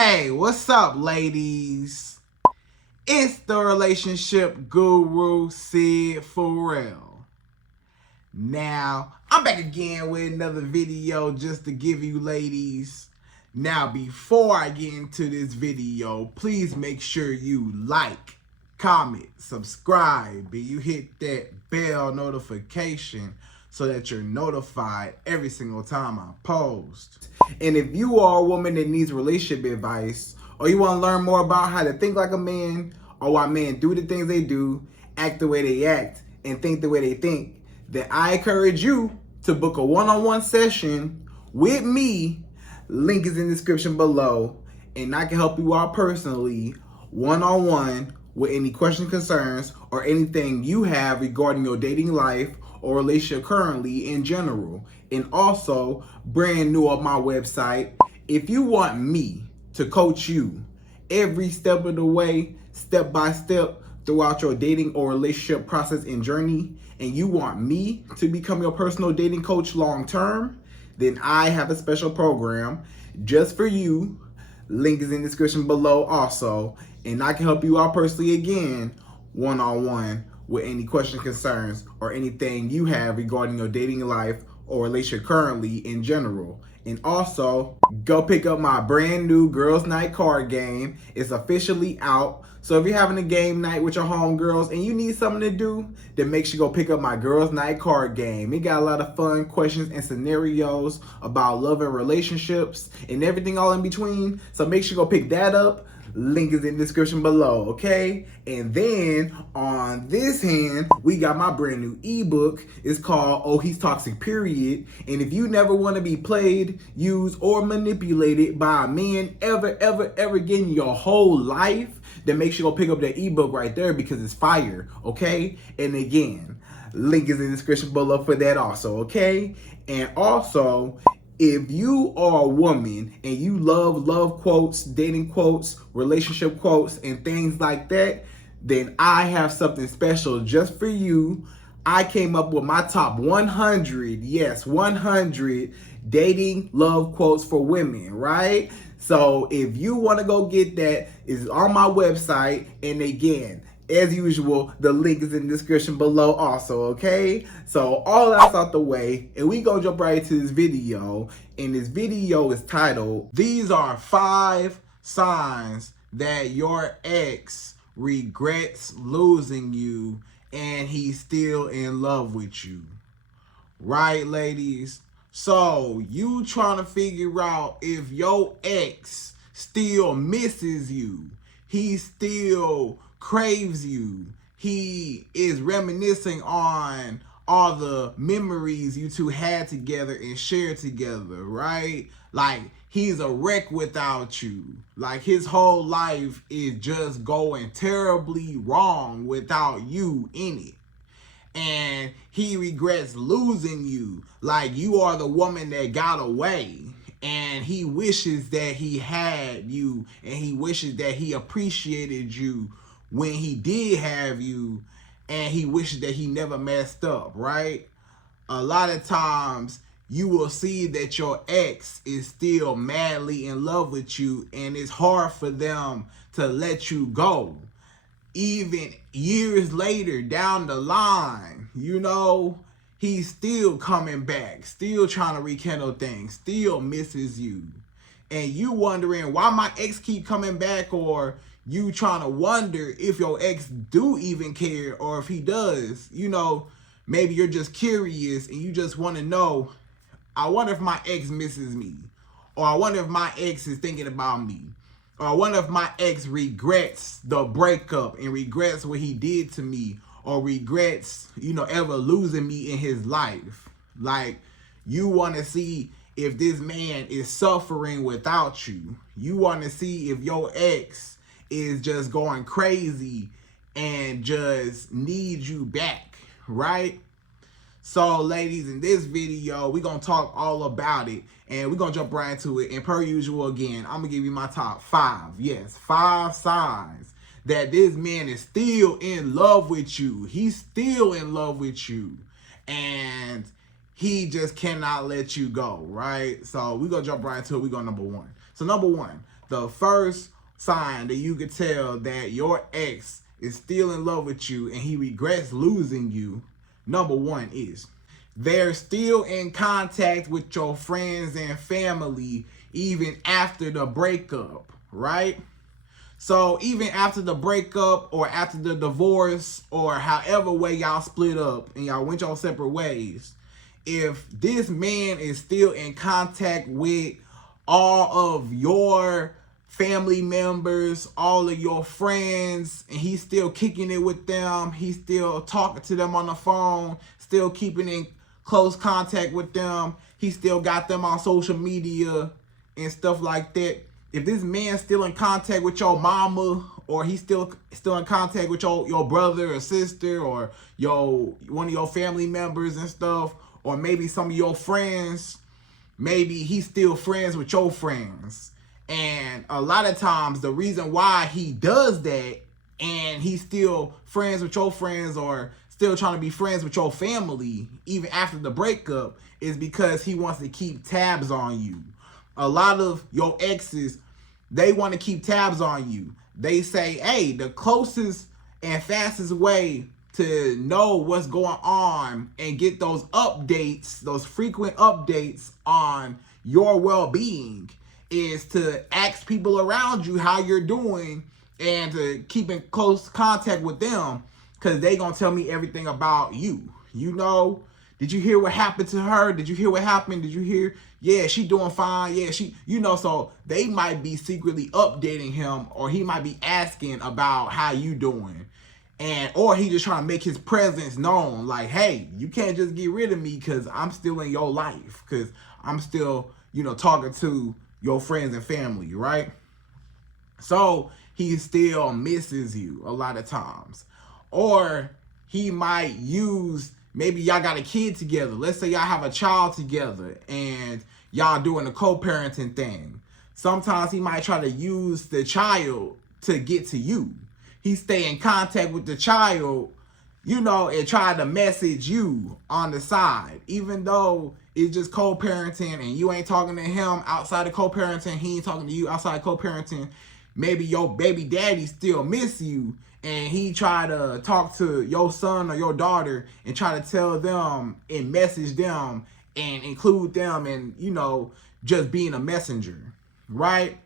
Hey, what's up, ladies? It's the relationship guru, Sydd Ferrell. Now, I'm back again with another video just to give you ladies. Now, before I get into this video, please make sure you like, comment, subscribe, and you hit that bell notification so that you're notified every single time I post. And if you are a woman that needs relationship advice, or you want to learn more about how to think like a man, or why men do the things they do, act the way they act, and think the way they think, then I encourage you to book a one-on-one session with me. Link is in the description below, and I can help you out personally, one-on-one, with any questions, concerns, or anything you have regarding your dating life or relationship currently in general. And also, brand new on my website, if you want me to coach you every step of the way, step by step, throughout your dating or relationship process and journey, and you want me to become your personal dating coach long term, then I have a special program just for you. Link is in the description below also, and I can help you out personally again, one-on-one, with any questions, concerns, or anything you have regarding your dating life or relationship currently in general. And also, go pick up my brand new Girls Night card game. It's officially out. So if you're having a game night with your homegirls and you need something to do, then make sure you go pick up my Girls Night card game. It got a lot of fun questions and scenarios about love and relationships and everything all in between. So make sure you go pick that up. Link is in the description below, okay? And then on this hand, we got my brand new ebook. It's called Oh He's Toxic Period. And if you never want to be played, used, or manipulated by a man ever again in your whole life, then make sure you go pick up that ebook right there because it's fire, okay? And again, link is in the description below for that also, okay? And also, if you are a woman and you love quotes, dating quotes, relationship quotes, and things like that, then I have something special just for you. I came up with my top 100, yes, 100 dating love quotes for women, right? So if you want to go get that, it's on my website. And again, as usual, the link is in the description below also, okay? So all that's out the way, and we gonna jump right into this video. And this video is titled, These Are 5 Signs That Your Ex Regrets Losing You and He's Still in Love with You. Right, ladies? So you trying to figure out if your ex still misses you, he still craves you, he is reminiscing on all the memories you two had together and shared together, right? Like, he's a wreck without you. Like, his whole life is just going terribly wrong without you in it. And he regrets losing you. Like, you are the woman that got away. And he wishes that he had you, and he wishes that he appreciated you when he did have you, and he wishes that he never messed up, right? A lot of times you will see that your ex is still madly in love with you, and it's hard for them to let you go. Even years later down the line, you know, he's still coming back, still trying to rekindle things, still misses you. And you wondering why my ex keep coming back, or you trying to wonder if your ex do even care, or if he does. You know, maybe you're just curious and you just want to know, I wonder if my ex misses me, or I wonder if my ex is thinking about me, or I wonder if my ex regrets the breakup and regrets what he did to me, or regrets, you know, ever losing me in his life. Like, you want to see if this man is suffering without you. You want to see if your ex is just going crazy and just needs you back, right? So, ladies, in this video, we're going to talk all about it, and we're going to jump right into it. And per usual, again, I'm going to give you my top 5. Yes, 5 signs that this man is still in love with you. He's still in love with you, and he just cannot let you go, right? So we're going to jump right into it. We're going number 1. So number 1, The first sign that you could tell that your ex is still in love with you and he regrets losing you, number one, is they're still in contact with your friends and family even after the breakup, right? So even after the breakup or after the divorce or however way y'all split up and y'all went your separate ways, if this man is still in contact with all of your family members, all of your friends, and he's still kicking it with them, he's still talking to them on the phone, still keeping in close contact with them, he still got them on social media and stuff like that. If this man's still in contact with your mama, or he's still in contact with your brother or sister, or one of your family members and stuff, or maybe some of your friends, maybe he's still friends with your friends. And a lot of times the reason why he does that and he's still friends with your friends or still trying to be friends with your family even after the breakup is because he wants to keep tabs on you. A lot of your exes, they want to keep tabs on you. They say, hey, the closest and fastest way to know what's going on and get those updates, those frequent updates on your well-being, is to ask people around you how you're doing and to keep in close contact with them, because they gonna tell me everything about you. You know, did you hear what happened to her? Did you hear what happened? Did you hear? Yeah, she doing fine. Yeah, so they might be secretly updating him, or he might be asking about how you doing. Or he just trying to make his presence known, like, hey, you can't just get rid of me because I'm still in your life, because I'm still, talking to your friends and family, right? So he still misses you a lot of times. Or he might use, maybe y'all got a kid together. Let's say y'all have a child together and y'all doing the co-parenting thing. Sometimes he might try to use the child to get to you. He stay in contact with the child, and try to message you on the side. Even though it's just co-parenting and you ain't talking to him outside of co-parenting, he ain't talking to you outside of co-parenting, maybe your baby daddy still miss you and he try to talk to your son or your daughter and try to tell them and message them and include them and, just being a messenger, right?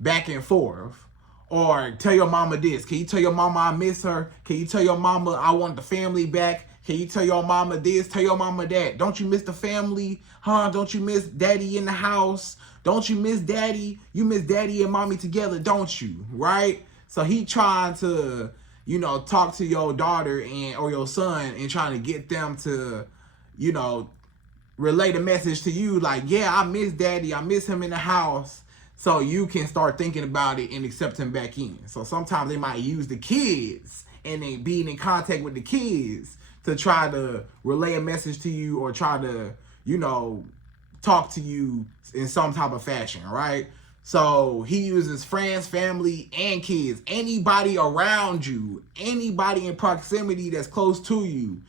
Back and forth. Or tell your mama this. Can you tell your mama I miss her? Can you tell your mama I want the family back? Can you tell your mama this? Tell your mama that. Don't you miss the family? Huh? Don't you miss daddy in the house? Don't you miss daddy? You miss daddy and mommy together, don't you? Right? So he trying to, talk to your daughter or your son and trying to get them to, relay the message to you like, yeah, I miss daddy. I miss him in the house. So you can start thinking about it and accept him back in. So sometimes they might use the kids and then being in contact with the kids to try to relay a message to you or try to, talk to you in some type of fashion, right? So he uses friends, family, and kids. Anybody around you, anybody in proximity that's close to you,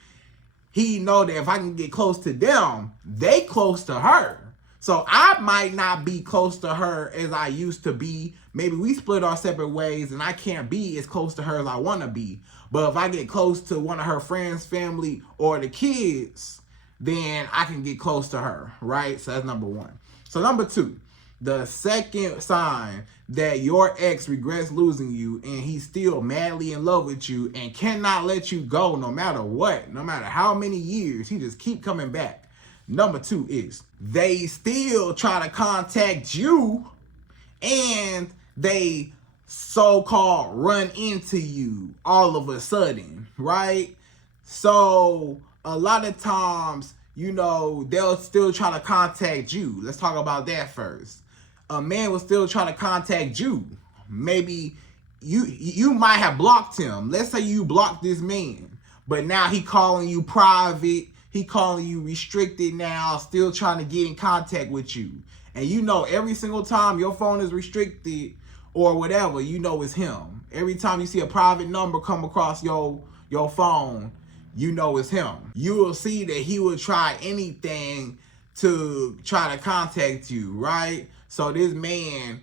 he know that if I can get close to them, they close to her. So I might not be close to her as I used to be. Maybe we split our separate ways and I can't be as close to her as I want to be. But if I get close to one of her friends, family, or the kids, then I can get close to her, right? So that's number one. So number two, the second sign that your ex regrets losing you and he's still madly in love with you and cannot let you go no matter what, no matter how many years, he just keep coming back. Number two is they still try to contact you and they so-called run into you all of a sudden, right? So a lot of times, they'll still try to contact you. Let's talk about that first. A man will still try to contact you. Maybe you might have blocked him. Let's say you blocked this man, but now he calling you private. He calling you restricted now, still trying to get in contact with you. And every single time your phone is restricted or whatever, it's him. Every time you see a private number come across your phone, it's him. You will see that he will try anything to try to contact you, right? So this man,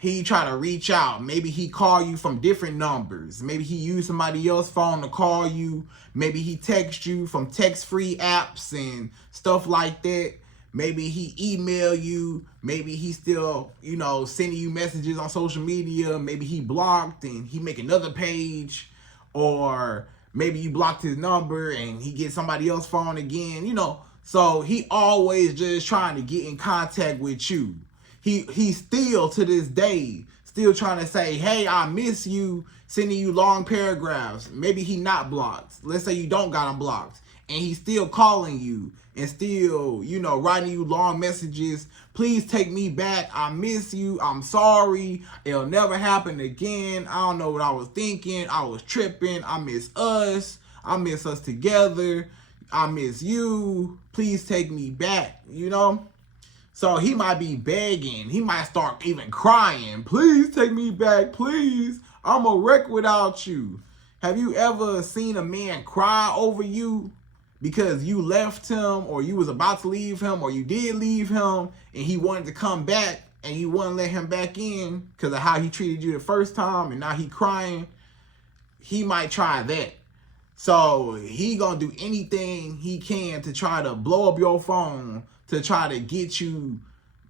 he try to reach out. Maybe he call you from different numbers. Maybe he used somebody else's phone to call you. Maybe he text you from text-free apps and stuff like that. Maybe he email you. Maybe he still, sending you messages on social media. Maybe he blocked and he make another page. Or maybe you blocked his number and he gets somebody else's phone again, So he always just trying to get in contact with you. He still, to this day, still trying to say, hey, I miss you, sending you long paragraphs. Maybe he not blocked. Let's say you don't got him blocked. And he's still calling you and still, writing you long messages. Please take me back. I miss you. I'm sorry. It'll never happen again. I don't know what I was thinking. I was tripping. I miss us. I miss us together. I miss you. Please take me back, So he might be begging. He might start even crying. Please take me back, please. I'm a wreck without you. Have you ever seen a man cry over you because you left him, or you was about to leave him, or you did leave him and he wanted to come back and you wouldn't let him back in because of how he treated you the first time, and now he crying? He might try that. So he gonna do anything he can to try to blow up your phone, to try to get you,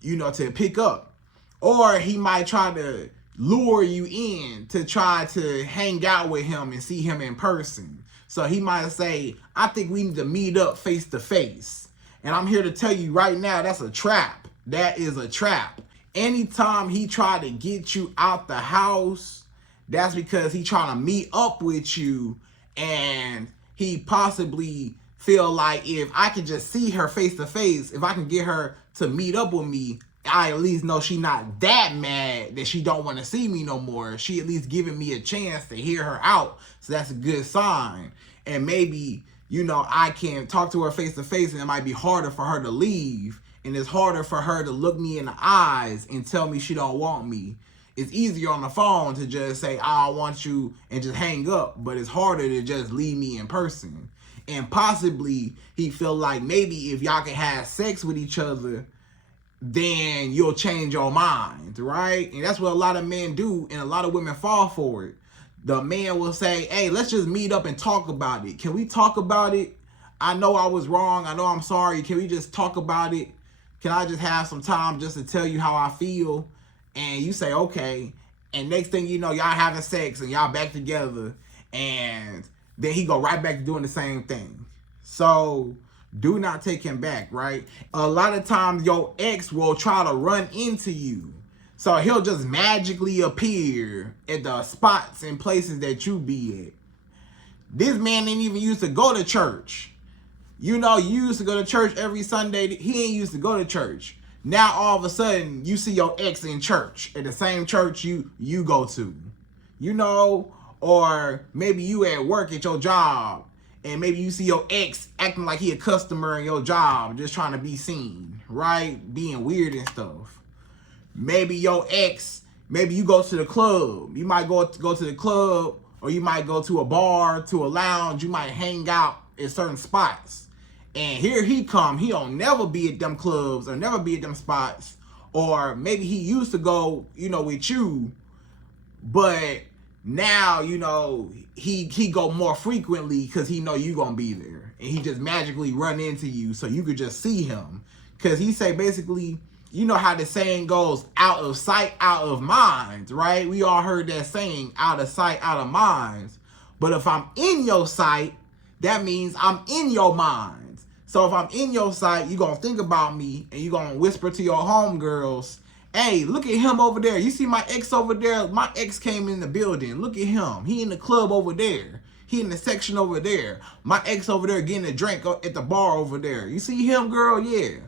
to pick up. Or he might try to lure you in to try to hang out with him and see him in person. So he might say, I think we need to meet up face to face. And I'm here to tell you right now, that's a trap. That is a trap. Anytime he try to get you out the house, that's because he trying to meet up with you, and he possibly feel like, if I can just see her face to face, if I can get her to meet up with me, I at least know she not that mad that she don't want to see me no more. She at least giving me a chance to hear her out. So that's a good sign. And maybe, I can talk to her face to face, and it might be harder for her to leave. And it's harder for her to look me in the eyes and tell me she don't want me. It's easier on the phone to just say, I don't want you, and just hang up. But it's harder to just leave me in person. And possibly he feel like maybe if y'all can have sex with each other, then you'll change your mind, right? And that's what a lot of men do, and a lot of women fall for it. The man will say, hey, let's just meet up and talk about it. Can we talk about it? I know I was wrong. I know I'm sorry. Can we just talk about it? Can I just have some time just to tell you how I feel? And you say, okay. And next thing you know, y'all having sex and y'all back together. And then he go right back to doing the same thing. So do not take him back, right? A lot of times your ex will try to run into you. So he'll just magically appear at the spots and places that you be at. This man didn't even used to go to church. You used to go to church every Sunday. He ain't used to go to church. Now all of a sudden you see your ex in church, at the same church you go to. Or maybe you at work at your job, and maybe you see your ex acting like he a customer in your job, just trying to be seen, right? Being weird and stuff. Maybe your ex, maybe you go to the club. You might go to the club, or you might go to a bar, to a lounge. You might hang out at certain spots. And here he come. He don't never be at them clubs or never be at them spots. Or maybe he used to go, with you, but now, he go more frequently because he know you gonna be there. And he just magically run into you so you could just see him. Because he say basically, how the saying goes, out of sight, out of mind, right? We all heard that saying, out of sight, out of mind. But if I'm in your sight, that means I'm in your mind. So if I'm in your sight, you're going to think about me, and you're going to whisper to your homegirls, hey, look at him over there. You see my ex over there? My ex came in the building. Look at him. He in the club over there. He in the section over there. My ex over there getting a drink at the bar over there. You see him, girl? Yeah.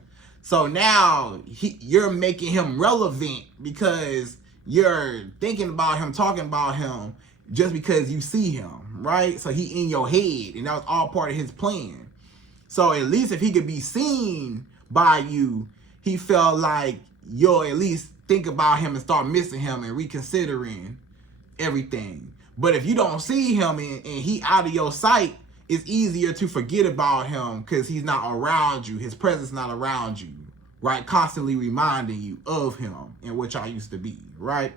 So now you're making him relevant because you're thinking about him, talking about him, just because you see him, right? So he in your head, and that was all part of his plan. So at least if he could be seen by you, he felt like you'll at least think about him and start missing him and reconsidering everything. But if you don't see him and he out of your sight, it's easier to forget about him because he's not around you. His presence not around you, right? Constantly reminding you of him and what y'all used to be, right?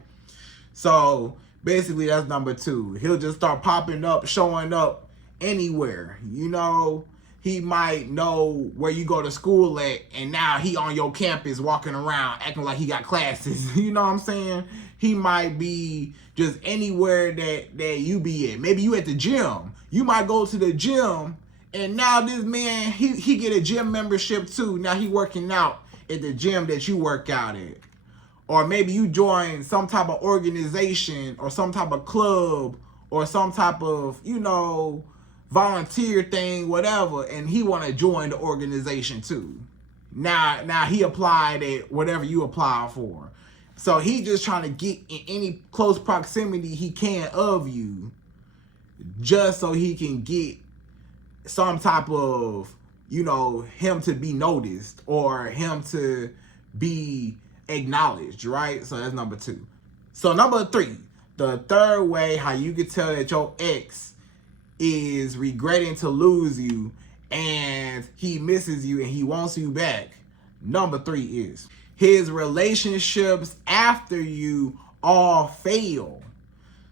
So basically that's number two. He'll just start popping up, showing up anywhere. You know, he might know where you go to school at, and now he on your campus walking around acting like he got classes. You know what I'm saying? He might be just anywhere that you be at. Maybe you at the gym. You might go to the gym, and now this man, he get a gym membership too. Now he working out at the gym that you work out at. Or maybe you join some type of organization or some type of club or some type of, you know, volunteer thing, whatever, and he want to join the organization too. Now he applied at whatever you applied for. So he just trying to get in any close proximity he can of you just so he can get some type of, you know, him to be noticed or him to be acknowledged, right? So that's number two. So number three, the third way how you can tell that your ex is regretting to lose you and he misses you and he wants you back. Number three is his relationships after you all fail.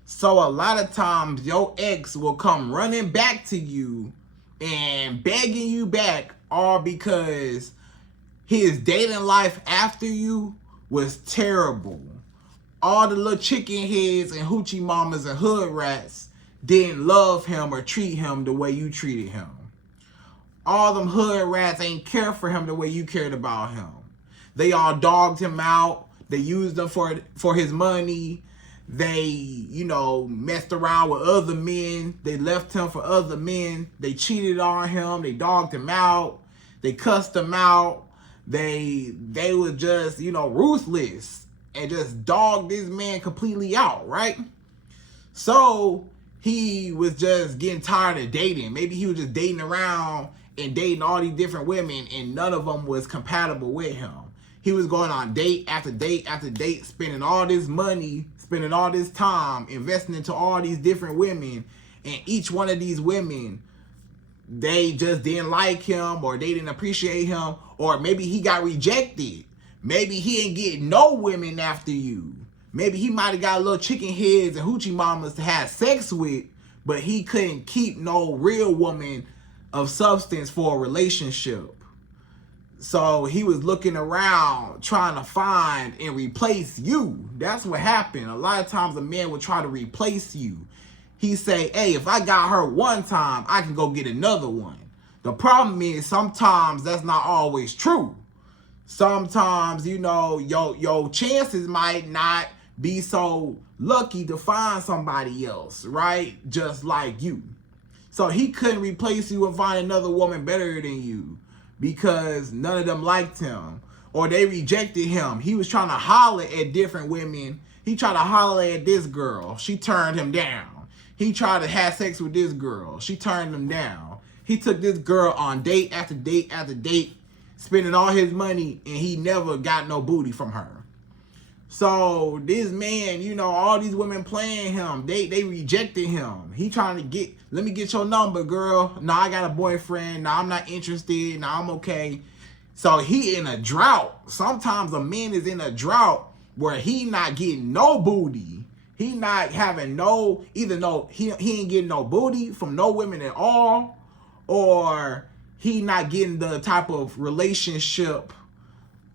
So a lot of times your ex will come running back to you and begging you back, all because his dating life after you was terrible. All the little chicken heads and hoochie mamas and hood rats didn't love him or treat him the way you treated him. All them hood rats ain't care for him the way you cared about him. They all dogged him out. They used him for his money. They, you know, messed around with other men. They left him for other men. They cheated on him. They dogged him out. They cussed him out. They were just, you know, ruthless and just dogged this man completely out, right? So he was just getting tired of dating. Maybe he was just dating around and dating all these different women and none of them was compatible with him. He was going on date after date after date, spending all this money, spending all this time, investing into all these different women, and each one of these women, they just didn't like him or they didn't appreciate him, or maybe he got rejected. Maybe he ain't getting no women after you. Maybe he might have got little chicken heads and hoochie mamas to have sex with, but he couldn't keep no real woman of substance for a relationship. So he was looking around trying to find and replace you. That's what happened. A lot of times a man would try to replace you. He say, hey, if I got her one time, I can go get another one. The problem is sometimes that's not always true. Sometimes, you know, your chances might not be so lucky to find somebody else, right? Just like you. So he couldn't replace you and find another woman better than you because none of them liked him or they rejected him. He was trying to holler at different women. He tried to holler at this girl. She turned him down. He tried to have sex with this girl. She turned him down. He took this girl on date after date after date, spending all his money, and he never got no booty from her. So this man, you know, all these women playing him, they rejected him. He trying to get, let me get your number, girl. No, I got a boyfriend. No, I'm not interested. No, I'm okay. So he in a drought. Sometimes a man is in a drought where he not getting no booty. He not having no, either no, he ain't getting no booty from no women at all, or he not getting the type of relationship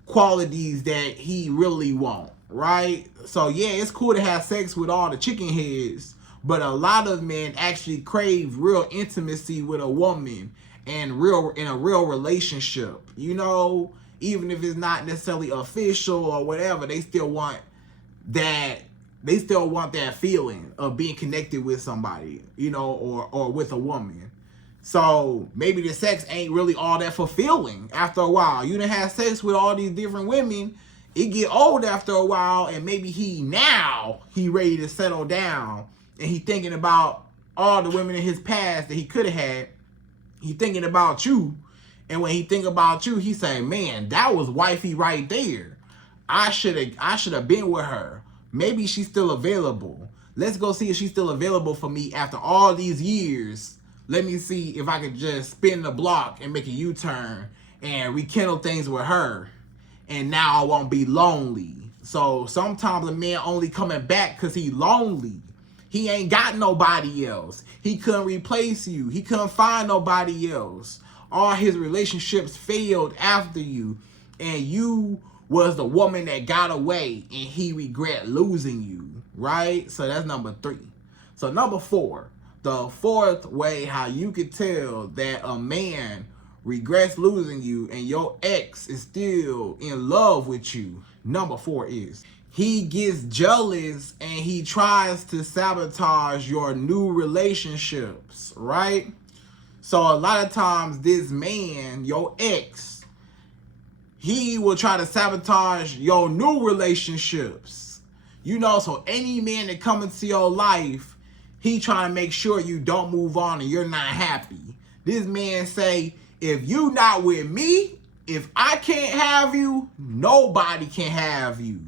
qualities that he really want, right? So yeah, it's cool to have sex with all the chicken heads, but a lot of men actually crave real intimacy with a woman and in a real relationship. You know, even if it's not necessarily official or whatever, they still want that. They still want that feeling of being connected with somebody, you know, or with a woman. So maybe the sex ain't really all that fulfilling after a while. You done have sex with all these different women. It get old after a while, and maybe he ready to settle down, and he thinking about all the women in his past that he could have had. He thinking about you, and when he think about you, he say, man, that was wifey right there. I should have been with her. Maybe she's still available. Let's go see if she's still available for me after all these years. Let me see if I could just spin the block and make a U-turn and rekindle things with her. and now I won't be lonely. So sometimes a man only coming back because he lonely. He ain't got nobody else. He couldn't replace you. He couldn't find nobody else. All his relationships failed after you, and you was the woman that got away, and he regret losing you, right? So that's number 3. So number 4, the fourth way how you could tell that a man regrets losing you and your ex is still in love with you. Number 4 is he gets jealous and he tries to sabotage your new relationships, right? So a lot of times this man, your ex, he will try to sabotage your new relationships. You know, so any man that comes into your life, he trying to make sure you don't move on and you're not happy. This man say, if you not with me, if I can't have you, nobody can have you.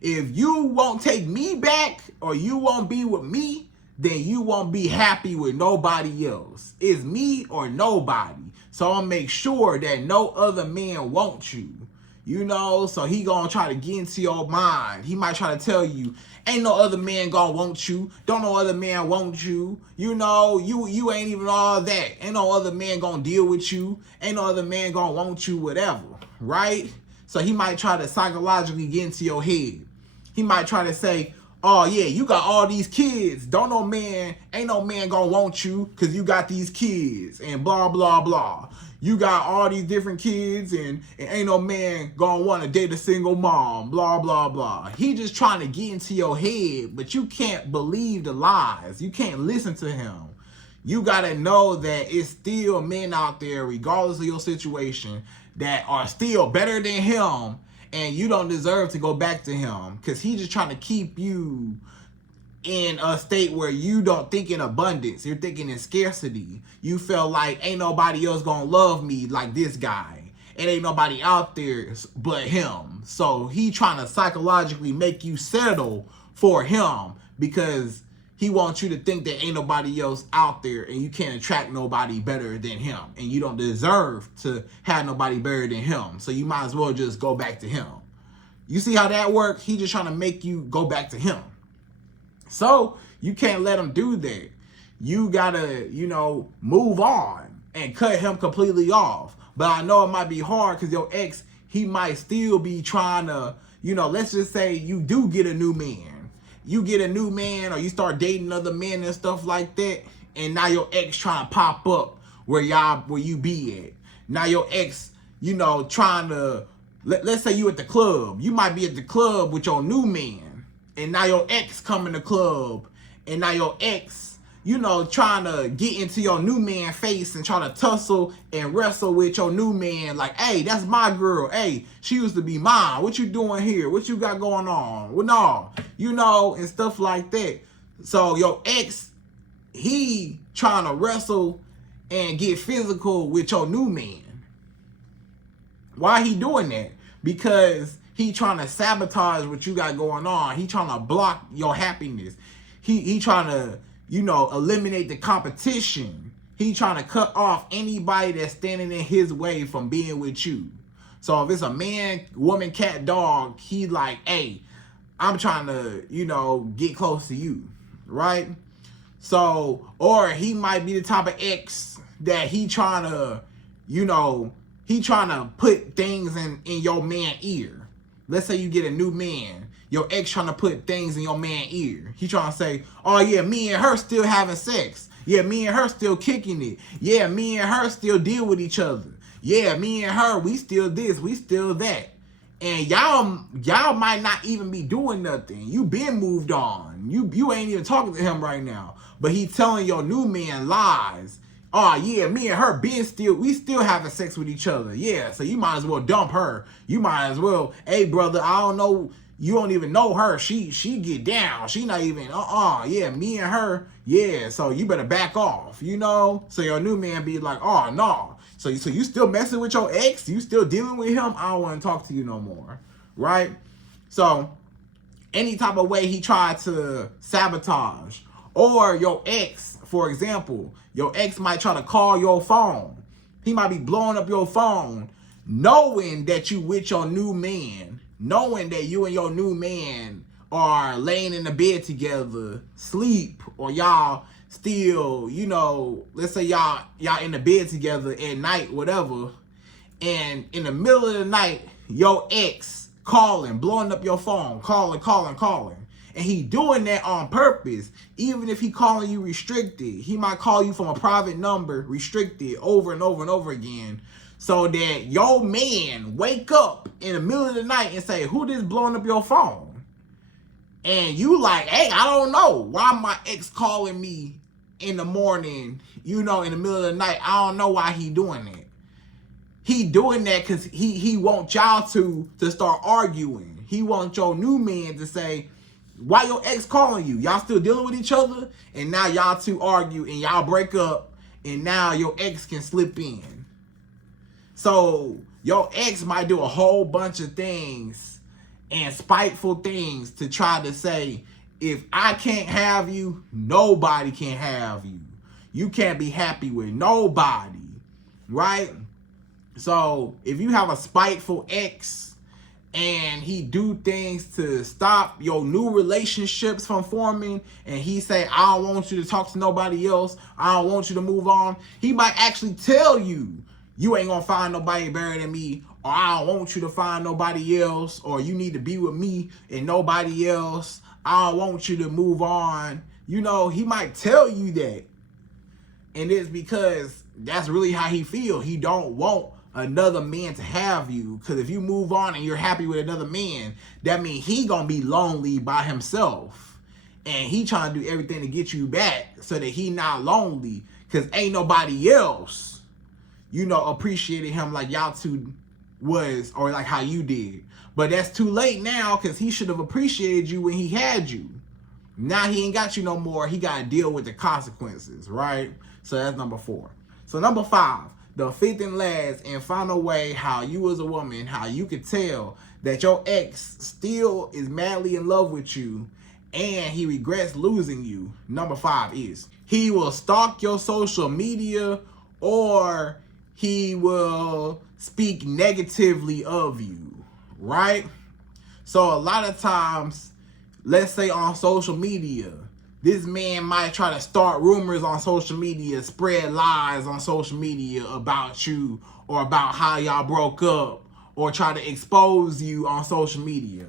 If you won't take me back or you won't be with me, then you won't be happy with nobody else. It's me or nobody. So I'll make sure that no other man wants you. You know, so he gonna try to get into your mind. He might try to tell you, ain't no other man gonna want you. Don't no other man want you. You know, you ain't even all that. Ain't no other man gonna deal with you. Ain't no other man gonna want you, whatever, right? So he might try to psychologically get into your head. He might try to say, oh yeah, you got all these kids. Ain't no man gonna want you because you got these kids and blah, blah, blah. You got all these different kids and ain't no man gonna want to date a single mom, blah, blah, blah. He just trying to get into your head, but you can't believe the lies. You can't listen to him. You gotta know that it's still men out there, regardless of your situation, that are still better than him, and you don't deserve to go back to him because he's just trying to keep you in a state where you don't think in abundance. You're thinking in scarcity. You feel like ain't nobody else gonna love me like this guy. It ain't nobody out there but him. So he trying to psychologically make you settle for him because he wants you to think that ain't nobody else out there and you can't attract nobody better than him. And you don't deserve to have nobody better than him. So you might as well just go back to him. You see how that works? He just trying to make you go back to him. So you can't let him do that. You gotta, move on and cut him completely off. But I know it might be hard because your ex, he might still be trying to, let's just say you do get a new man. You get a new man or you start dating other men and stuff like that. And now your ex trying to pop up where you be at. Now your ex, trying to, let's say you at the club. You might be at the club with your new man. And now your ex come in the club, and now your ex, trying to get into your new man face and try to tussle and wrestle with your new man. Like, hey, that's my girl. Hey, she used to be mine. What you doing here? What you got going on? Well, no, and stuff like that. So your ex, he trying to wrestle and get physical with your new man. Why he doing that? Because he trying to sabotage what you got going on. He trying to block your happiness. He trying to, eliminate the competition. He trying to cut off anybody that's standing in his way from being with you. So if it's a man, woman, cat, dog, he like, hey, I'm trying to, get close to you, right? So, or he might be the type of ex that he trying to, he trying to put things in your man ear. Let's say you get a new man. Your ex trying to put things in your man ear. He trying to say, oh yeah, me and her still having sex. Yeah, me and her still kicking it. Yeah, me and her still deal with each other. Yeah, me and her, we still this, we still that. And y'all might not even be doing nothing. You been moved on. You ain't even talking to him right now. But he telling your new man lies. Oh yeah, me and her we still having sex with each other. Yeah, so you might as well dump her. You might as well, hey brother, I don't know, you don't even know her. She get down. She not even, yeah, me and her, yeah, so you better back off, So your new man be like, oh no. So you still messing with your ex? You still dealing with him? I don't want to talk to you no more. Right? So any type of way he tried to sabotage. Or your ex, for example, your ex might try to call your phone. He might be blowing up your phone, knowing that you with your new man, knowing that you and your new man are laying in the bed together, sleep, or y'all still, you know, let's say y'all in the bed together at night, whatever, and in the middle of the night, your ex calling, blowing up your phone, calling, and he doing that on purpose. Even if he calling you restricted, he might call you from a private number, restricted, over and over and over again, so that your man wake up in the middle of the night and say, who this blowing up your phone? And you like, hey, I don't know. Why my ex calling me in the morning, you know, in the middle of the night? I don't know why he doing that. He doing that because he wants y'all to start arguing. He wants your new man to say, why your ex calling you? Y'all still dealing with each other? And now y'all two argue and y'all break up, and now your ex can slip in. So your ex might do a whole bunch of things and spiteful things to try to say, if I can't have you, nobody can have you. You can't be happy with nobody, right? So if you have a spiteful ex and he do things to stop your new relationships from forming, and he say, I don't want you to talk to nobody else, I don't want you to move on, he might actually tell you, you ain't gonna find nobody better than me, or I don't want you to find nobody else, or you need to be with me and nobody else, I don't want you to move on. You know, he might tell you that. And it's because that's really how he feel. He don't want another man to have you, because if you move on and you're happy with another man, that means he gonna be lonely by himself, and he trying to do everything to get you back so that he not lonely, because ain't nobody else, you know, appreciated him like y'all two was, or like how you did. But that's too late now, because he should have appreciated you when he had you. Now he ain't got you no more. He got to deal with the consequences, right? So that's number 4. So number 5, the fifth and last and final way how you as a woman, how you could tell that your ex still is madly in love with you and he regrets losing you. Number 5 is he will stalk your social media, or he will speak negatively of you, right? So a lot of times, let's say on social media, this man might try to start rumors on social media, spread lies on social media about you, or about how y'all broke up, or try to expose you on social media.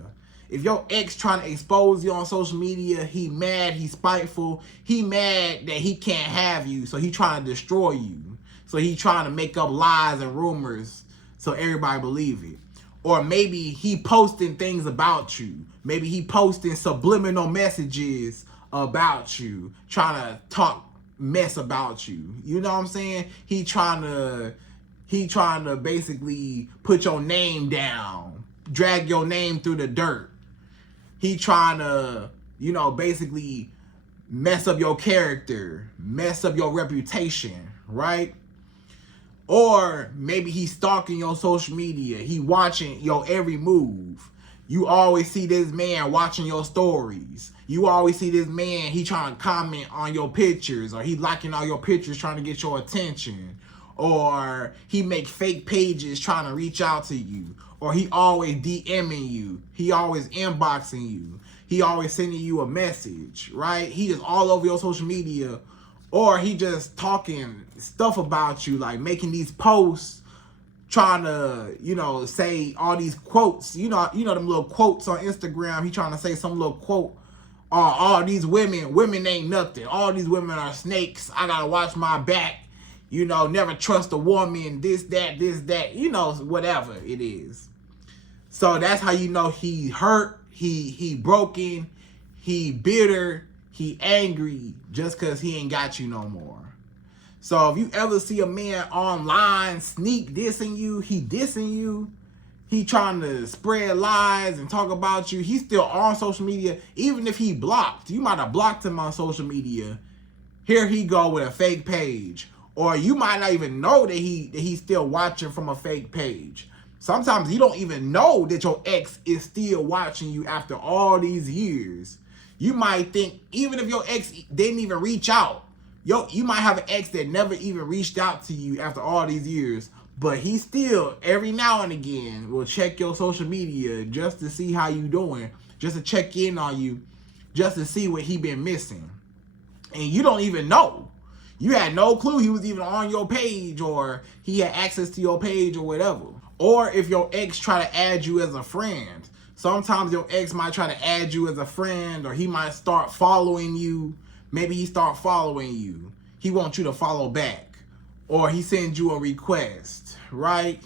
If your ex trying to expose you on social media, he mad, he spiteful, he mad that he can't have you, so he trying to destroy you. So he trying to make up lies and rumors so everybody believe it. Or maybe he posting things about you. Maybe he posting subliminal messages about you, trying to talk mess about you. You know what I'm saying? He trying to basically put your name down, drag your name through the dirt. He trying to, you know, basically mess up your character, mess up your reputation, right? Or maybe he's stalking your social media. He watching your every move. You always see this man watching your stories. You always see this man, he trying to comment on your pictures, or he liking all your pictures trying to get your attention. Or he make fake pages trying to reach out to you. Or he always DMing you. He always inboxing you. He always sending you a message, right? He just all over your social media. Or he just talking stuff about you, like making these posts, trying to, you know, say all these quotes. You know them little quotes on Instagram. He trying to say some little quote. All these women ain't nothing. All these women are snakes. I gotta watch my back. You know, never trust a woman. This, that. You know, whatever it is. So that's how you know he hurt. He broken. He bitter. He angry just because he ain't got you no more. So if you ever see a man online sneak dissing you, he dissing you, he trying to spread lies and talk about you, he's still on social media. Even if he blocked, you might have blocked him on social media. Here he go with a fake page. Or you might not even know that he's still watching from a fake page. Sometimes you don't even know that your ex is still watching you after all these years. You might think, even if your ex didn't even reach out, you might have an ex that never even reached out to you after all these years, But he still, every now and again, will check your social media just to see how you doing, just to check in on you, just to see what he been missing. And you don't even know. You had no clue he was even on your page, or he had access to your page, or whatever. Or if your ex try to add you as a friend. Sometimes your ex might try to add you as a friend, or he might start following you. Maybe he start following you. He wants you to follow back. Or he sends you a request, right?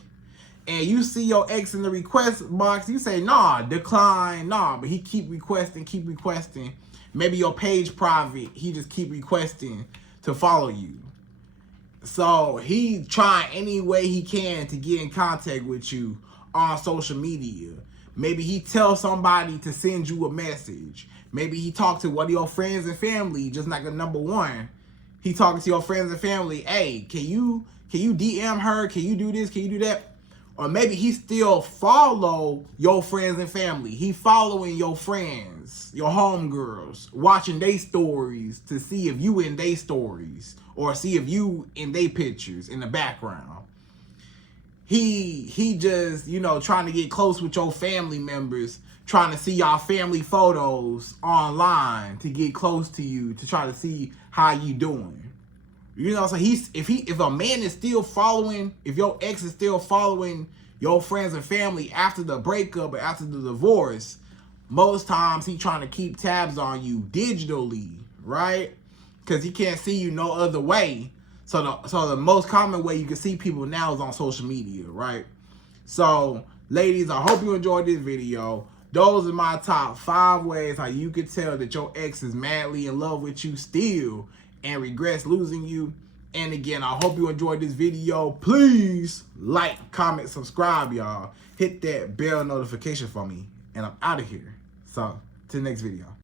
And you see your ex in the request box, you say, nah, decline, nah. But he keep requesting, keep requesting. Maybe your page private, he just keep requesting to follow you. So he trying any way he can to get in contact with you on social media. Maybe he tells somebody to send you a message. Maybe he talked to one of your friends and family, just like a number one. He talking to your friends and family, hey, can you DM her? Can you do this? Can you do that? Or maybe he still follow your friends and family. He following your friends, your homegirls, watching their stories to see if you in their stories, or see if you in their pictures in the background. He just, trying to get close with your family members, trying to see y'all family photos online to get close to you, to try to see how you doing. So if a man is still following, if your ex is still following your friends and family after the breakup or after the divorce, most times he trying to keep tabs on you digitally, right? Because he can't see you no other way. So the most common way you can see people now is on social media, right? So, ladies, I hope you enjoyed this video. Those are my top 5 ways how you could tell that your ex is madly in love with you still and regrets losing you. And again, I hope you enjoyed this video. Please like, comment, subscribe, y'all. Hit that bell notification for me. And I'm out of here. So, to the next video.